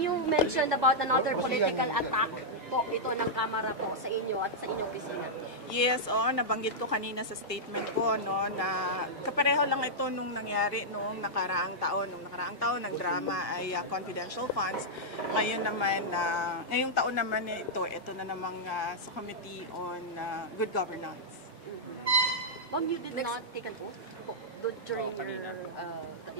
You mentioned about another political attack po ito ng Kamara po sa inyo at sa inyong opisina. Yes, nabanggit ko kanina sa statement ko na kapareho lang ito nung nangyari noong nakaraang taon. Noong nakaraang taon, ang drama ay confidential funds. Ngayong taon naman ito na namang sa Committee on Good Governance. Ma'am, you did not take an oath during your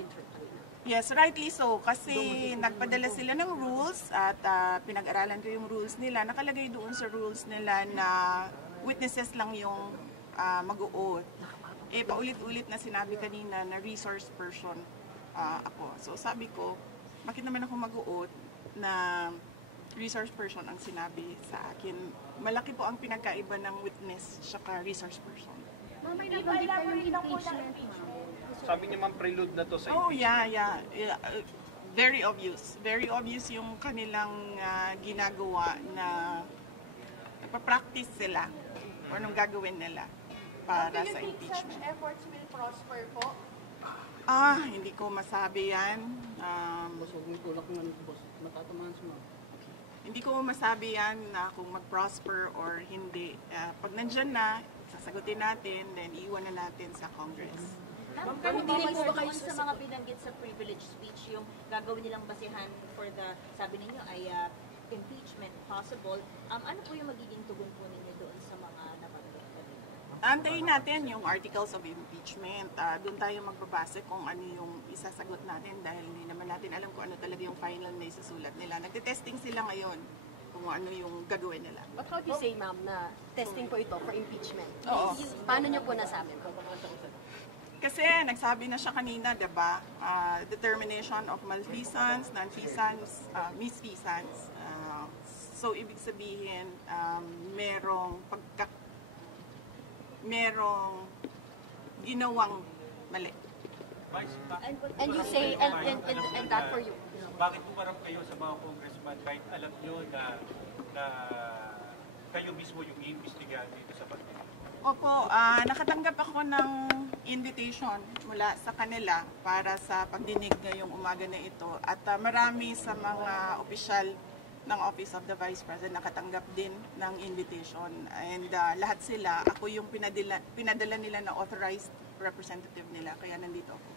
interview. Yes, rightly so. Kasi nagpadala sila ng rules at pinag-aralan ko yung rules nila. Nakalagay doon sa rules nila na witnesses lang yung mag-o-oath. Paulit-ulit na sinabi kanina na resource person ako. So sabi ko, bakit naman ako mag-o-oath na resource person ang sinabi sa akin? Malaki po ang pinagkaiba ng witness at resource person. Ma'am, may nabanggit kayo ng impeachment. Sabi niya, ma'am, prelude na to sa impeachment. Oh, yeah. Very obvious. Very obvious yung kanilang ginagawa na nagpa-practice sila o anong gagawin nila para sa impeachment. Such efforts will prosper po? Hindi ko masabi yan. Hindi ko masabi yan na kung mag-prosper or hindi. Pag nandyan na, sasagutin natin, then iiwan na natin sa Congress. Ma'am, hindi po ba kayo sa mga binanggit sa privilege speech, yung gagawin nilang basihan for the, sabi ninyo ay impeachment possible, ano po yung magiging tugon po ninyo doon sa mga nabanggit kanina? Antayin natin yung articles of impeachment. Doon tayo magbabase kung ano yung isasagot natin dahil hindi naman natin alam kung ano talaga yung final na isasulat nila. Nagte-testing sila ngayon kung ano yung gagawin nila. But how do you say, ma'am, na testing po ito for impeachment? Oo. Paano niyo po nasabi? Kasi nagsabi na siya kanina, diba? Determination of malfeasance, non-feasance, misfeasance. So, ibig sabihin, merong ginawang mali. And you say, and that for you? Bakit pumarap kayo sa mga congressman kahit alam nyo na kayo mismo yung iimbestigahan dito sa pagdinig? Opo, nakatanggap ako ng invitation mula sa kanila para sa pagdinig ngayong umaga na ito. At marami sa mga opisyal ng Office of the Vice President nakatanggap din ng invitation. And lahat sila, ako yung pinadala nila na authorized representative nila. Kaya nandito ako.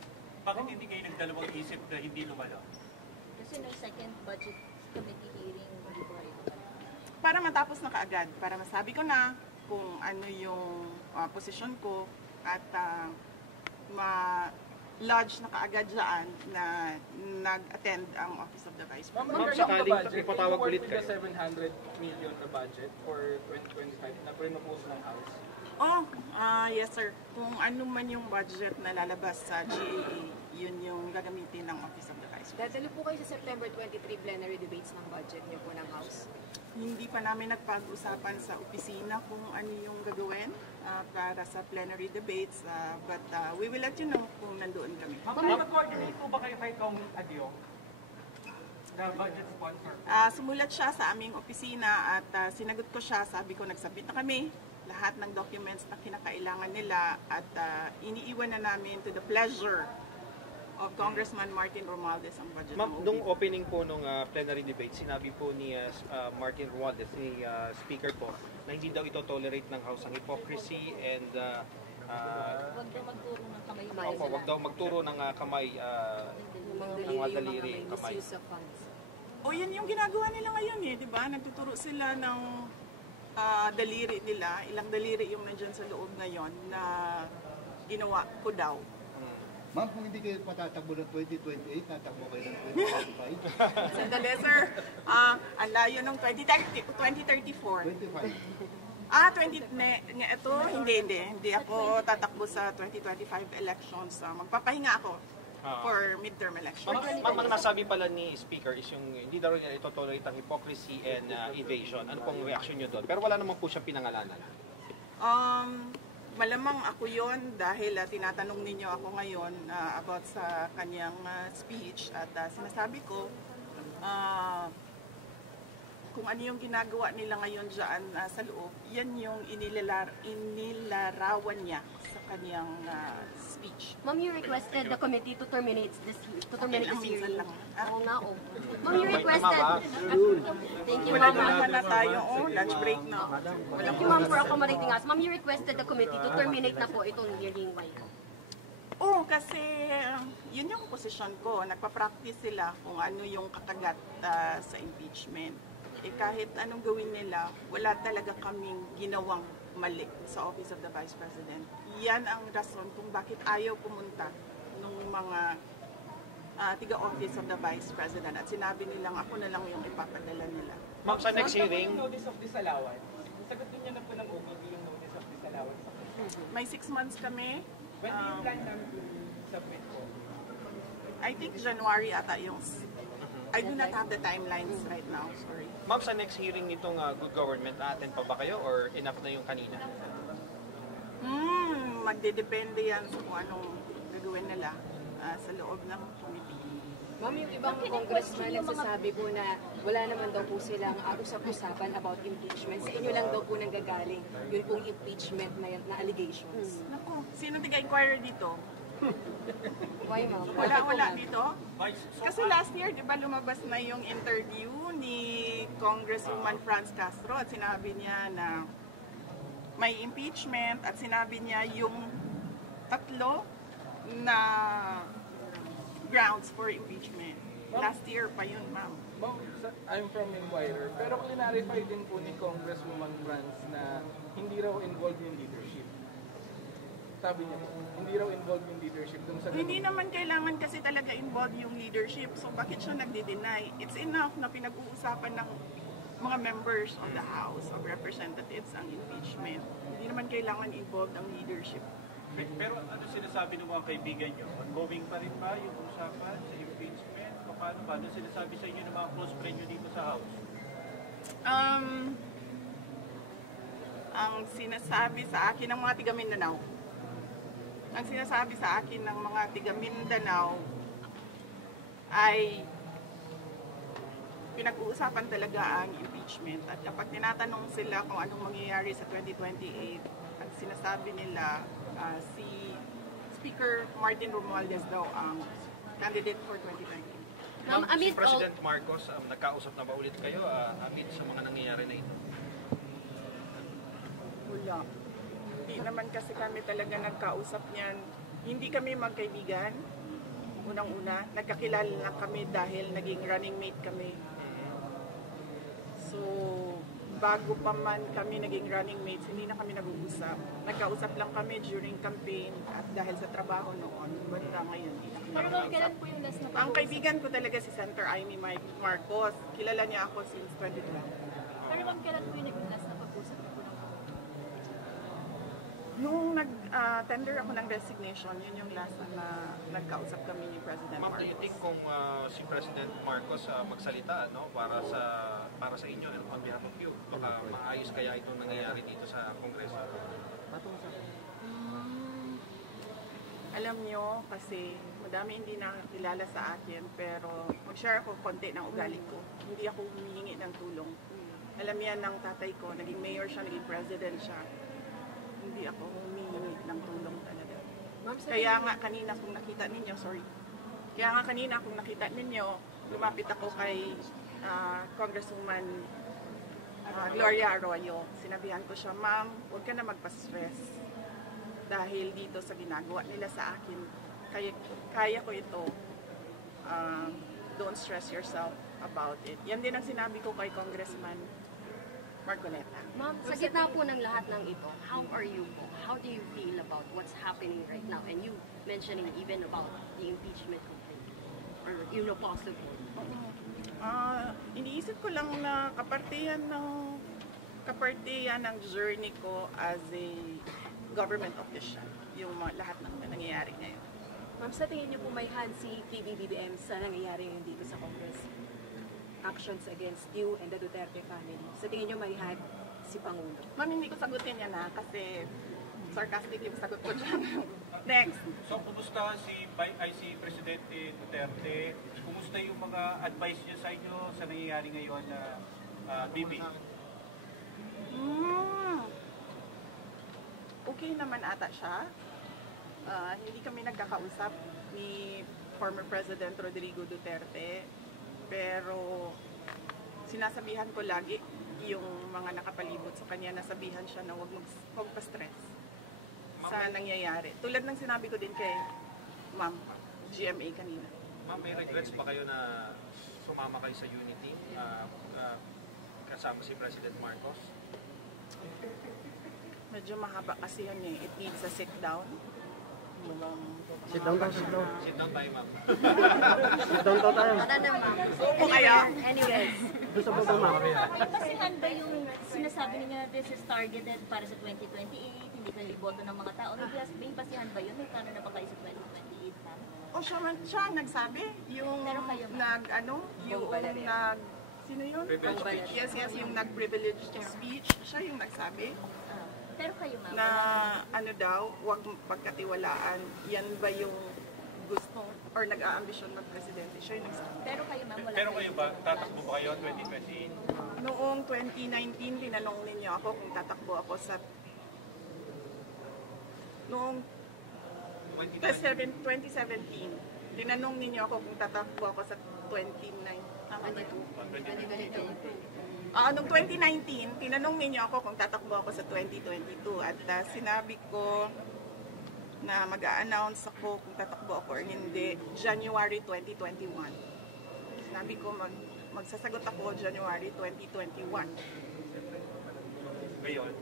Bakit hindi kayo nagdalawang isip na hindi lumalo? Kasi no second budget committee hearing, hindi po kayo. Para matapos na kaagad, para masabi ko na kung ano yung posisyon ko at ma-lodge na kaagad dyan na nag-attend ang Office of the Vice President. Ma'am, sakaling ipatawag ulit kayo. 700 million na budget for 2025 na pre-propose ng House. Yes sir. Kung ano man yung budget na lalabas sa GAA, yun yung gagamitin ng Office of the Vice President. Dadalo po kayo sa September 23 plenary debates ng budget niyo po ng House? Hindi pa namin nagpag-usapan sa opisina kung ano yung gagawin para sa plenary debates, but we will let you know kung nandoon kami. Mag-coordinate po ba kayo kay Kong Adio? The budget sponsor? Sumulat siya sa aming opisina at sinagot ko siya, sabi ko nagsabit na kami lahat ng documents na kinakailangan nila at iniiwan na namin to the pleasure of Congressman Martin Romualdez ang budget. Ma'am, nung opening po nung plenary debate, sinabi po ni Martin Romualdez, ni Speaker po, na hindi daw ito tolerate ng House ang hypocrisy and Wag daw magturo ng kamay. wag daw magturo ng kamay, ng mga daliri, kamay. Yun yung ginagawa nila ngayon di ba? Nagtuturo sila ng daliri nila, ilang daliri yung nandyan sa loob ngayon na ginawa ko daw. Ma'am, kung hindi kayo patatakbo ng 2028, tatakbo kayo ng 2035? Sandali, sir. Ang layo ng 2034. 25. Hindi ako tatakbo sa 2025 elections. Magpapahinga ako for midterm elections. Ma'am, ang nasabi pala ni Speaker is yung hindi daw niya ito-tolerate ang hypocrisy and evasion. Ano pong reaction niyo doon? Pero wala naman po siyang pinangalanan. Malamang ako yon dahil tinatanong ninyo ako ngayon about sa kanyang speech at sinasabi ko kung kung ano yung ginagawa nila ngayon dyan sa loob, yan yung inilarawan niya sa kanyang speech. Ma'am, you requested the committee to terminate this Minsan hearing. lang. Oo nga, oh. Ma'am, you requested... Thank you, Wala ma'am. naman na tayo, lunch break na. Thank you, ma'am, for accommodating us. Ma'am, you requested the committee to terminate na po itong hearing. Why? Oo, kasi yun yung posisyon ko. Nagpa-practice sila kung ano yung kakagat sa impeachment. Kahit anong gawin nila, wala talaga kaming ginawang mali sa Office of the Vice President. Yan ang rason kung bakit ayaw pumunta ng mga tiga-Office of the Vice President at sinabi nilang ako na lang yung ipapadala nila. Ma'am, sa next hearing, Notice of disallowance. Sagutin niyo na po ng OVP yung notice of disallowance. May 6 months kami. When do you plan namin to submit po? I think January ata yung... I do not have the timelines right now, sorry. ma'am, sa next hearing nitong good government, attend pa ba kayo or enough na yung kanina? Magdedepende yan sa kung anong gagawin nila sa loob ng committee. Ma'am, yung ibang congressman nagsasabi po na wala naman daw po silang usap-usapan about impeachment. Sa inyo lang daw po nanggagaling yun pong impeachment na allegations. Naku, sino tiga-inquirer dito? Why, ma'am? Wala dito? Kasi last year, di ba lumabas na yung interview ni Congresswoman Franz Castro at sinabi niya na may impeachment at sinabi niya yung 3 na grounds for impeachment. Last year pa yun, ma'am. Ma'am, I'm from Inquirer, pero clarify din po ni Congresswoman Franz na hindi raw involved yung leadership. Sabi niya, hindi raw involved yung leadership dun sa... Hindi naman kailangan kasi talaga involved yung leadership. So bakit siya nagde-deny? It's enough na pinag-uusapan ng mga members of the House of Representatives ang impeachment. Hindi naman kailangan involved ang leadership. Pero ano sinasabi ng mga kaibigan nyo? Ongoing pa rin ba yung usapan sa impeachment? Paano sinasabi sa inyo ng mga close friend nyo dito sa House? Ang sinasabi sa akin ng mga tiga Mindanao, ang sinasabi sa akin ng mga tiga Mindanao ay pinag-uusapan talaga ang impeachment. At kapag tinatanong sila kung anong mangyayari sa 2028, ang sinasabi nila si Speaker Martin Romualdez daw ang candidate for 2028. Ma'am, Si amid all... President Marcos, nagkausap na ba ulit kayo amid sa mga nangyayari na ito? Wala. Hindi naman kasi kami talaga nagkausap niyan. Hindi kami magkaibigan. Unang-una, nagkakilala lang kami dahil naging running mate kami. So, bago pa man kami naging running mates, hindi na kami nag-uusap. Nagkausap lang kami during campaign at dahil sa trabaho noon. Banda ngayon, hindi na kami Pero ma'am, kailan po yung last na ang kaibigan ko talaga si Senator Amy Marcos. Kilala niya ako since 2012. Pero ma'am, kailan po yung naging last na pag-usap na po ng Nung nag-tender ako ng resignation, yun yung last na nagkausap kami ni President Ma'am, do Marcos. you think kung si President Marcos magsalita para sa inyo on behalf of you, baka maayos kaya itong nangyayari dito sa Kongreso? Alam nyo, kasi madami hindi nakakilala sa akin, pero mag-share ako konti ng ugali ko. Hindi ako humihingi ng tulong. Alam yan ng tatay ko, naging mayor siya, naging president siya. Hindi ako humihingi ng tulong talaga. Kaya nga kanina kung nakita ninyo, lumapit ako kay Congresswoman Gloria Arroyo. Sinabihan ko siya, ma'am, huwag ka na magpa-stress. Dahil dito sa ginagawa nila sa akin, kaya ko ito. Don't stress yourself about it. Yan din ang sinabi ko kay Congressman Marcoleta. Ma'am, sa gitna po ng lahat ng ito, how are you po? How do you feel about what's happening right now? And you mentioning even about the impeachment complaint or possible. Iniisip ko lang na kapartihan ng journey ko as a government official, yung lahat ng nangyayari ngayon. Ma'am, sa tingin niyo po may hand si PBBM sa nangyayari ngayon dito sa Congress? Actions against you and the Duterte family. Sa tingin niyo may hand si Pangulo? Ma'am, hindi ko sagutin yan kasi sarcastic yung sagot ko dyan. Next. So, kumusta si Presidente Duterte? Kumusta yung mga advice niya sa inyo sa nangyayari ngayon na Bibi? Okay naman ata siya. Hindi kami nagkakausap ni former President Rodrigo Duterte. Pero sinasabihan ko lagi yung mga nakapalibot sa kanya, nasabihan siya na huwag pa-stress sa nangyayari. Tulad ng sinabi ko din kay Ma'am GMA kanina. Ma'am, may regrets pa kayo na sumama kayo sa Unity kasama si President Marcos? Medyo mahaba kasi yan eh. It needs a sit down. Sit down tayo, ma'am. Tara na, ma'am. Upo kayo. Anyways. May basihan ba yung sinasabi niyo na this is targeted para sa 2028, hindi kayo iboto ng mga tao? May basihan ba yun? May plano na ba kayo sa 2028, ma'am? O siya nagsabi, yung Pero kayo, ma'am. sino yun? Yes, yung nag-privileged speech, siya yung nagsabi Pero kayo, ma'am, na ano daw, huwag pagkatiwalaan, yan ba yung gusto or nag-aambisyon mag-presidente, siya yung nagsabi. pero kayo, ma'am, wala Pero kayo ba, tatakbo ba kayo 2028? Noong 2019, tinanong ninyo ako kung tatakbo ako sa noong 2017, tinanong ninyo ako kung tatakbo ako sa 2019. Noong 2019, tinanong ninyo ako kung tatakbo ako sa 2022 at sinabi ko na mag-a-announce ako kung tatakbo ako or hindi January 2021. Sinabi ko magsasagot ako January 2021. Ngayon?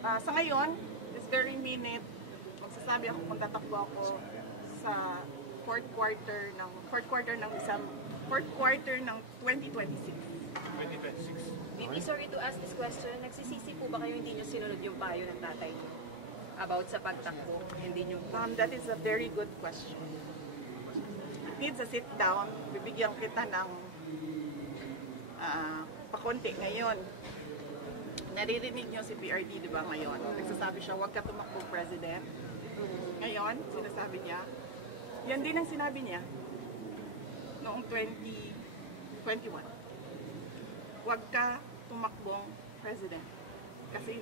Sa ngayon, this very minute, magsasabi ako kung tatakbo ako sa fourth quarter ng 2026. 2026. Bibi, sorry to ask this question. Nagsisisi po ba kayo hindi nyo sinunod yung payo ng tatay niyo about sa pagtakbo? Hindi nyo That is a very good question. It needs a sit down. Bibigyan kita ng pakonti ngayon. Naririnig niyo si PRD, di ba, ngayon? Nagsasabi siya, huwag ka tumakbo, President. Ngayon, sinasabi niya, yan din ang sinabi niya noong 2021. Huwag ka tumakbong President. Kasi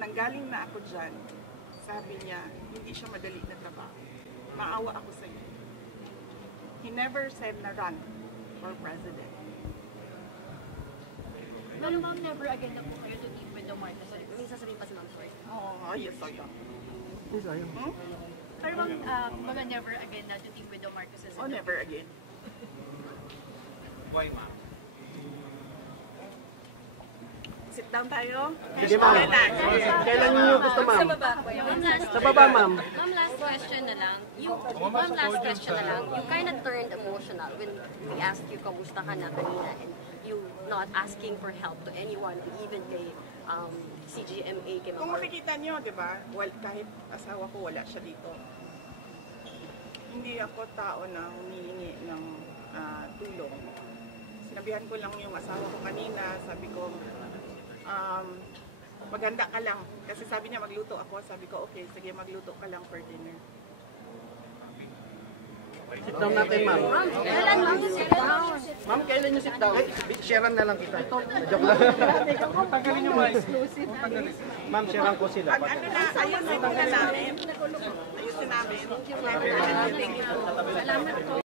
nanggaling na ako dyan, sabi niya, hindi siya madali na trabaho. Maawa ako sa iyo. He never said na run for President. Pero ma'am, never again na po kayo to team with the Marcoses. May sasabihin pa si Ma'am, sorry. Yes, I am. Pero ma'am, mga never again na to team with the Marcoses. Never again. Why, ma'am? Sit down tayo. Sige, ma'am. Kailan niyo gusto, ma'am? Sa baba, ma'am. Ma'am, last question na lang. You kind of turned emotional when we asked you kamusta ka na kanina and you not asking for help to anyone, even kay CGMA, kay Kung Ma'am. makikita niyo, di ba, kahit asawa ko wala siya dito. Hindi ako tao na humihingi ng tulong. Sinabihan ko lang yung asawa ko kanina, sabi ko, maganda ka lang. Kasi sabi niya magluto ako, sabi ko, okay, sige, magluto ka lang for dinner. Sit down natin, ma'am. Kailan, ma'am? Ma'am, kailan niyo sit down? Sharean na lang kita. Joke lang. Tanggalin niyo mga exclusive. Ma'am, sharean ko sila. Pag ano na, ayusin na namin. Ayusin namin. Salamat po.